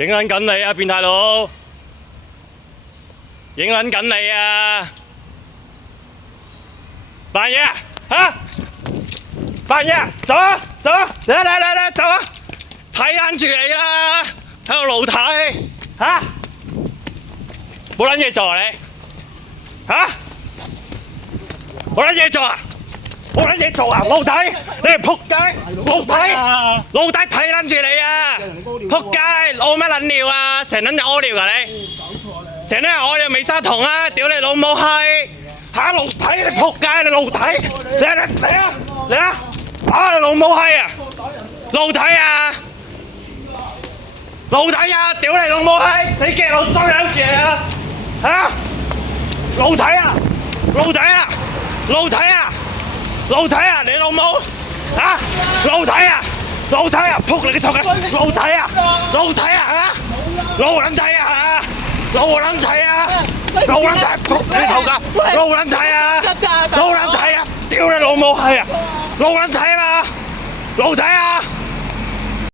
影撚緊你啊，變態佬！影撚緊你啊！扮嘢啊！嚇！扮嘢啊！走啊！走啊！嚟走啊！睇撚住你啦！喺度露體嚇！冇撚嘢做啊你嚇！冇撚嘢做啊！冇撚嘢做啊！露體！你係仆街！露體！露體睇撚住你啊！仆街！屙乜撚尿啊？成撚日屙尿㗎你！成日屙尿美沙酮啊！屌你老母閪！嚇露體你仆街你露體！嚟啊！打你老母閪啊！露體啊！露體啊！屌你老母閪！死基佬追撚住啊！嚇！露體啊！露體啊！露體啊！露體啊！你老母嚇！露體啊！露體啊！仆你個臭街！露體啊！露體啊！嚇！露撚體啊！露撚體啊！露撚體仆你臭街！露撚體啊！露撚體啊！屌你老母係啊！露撚體啊嘛！露體啊！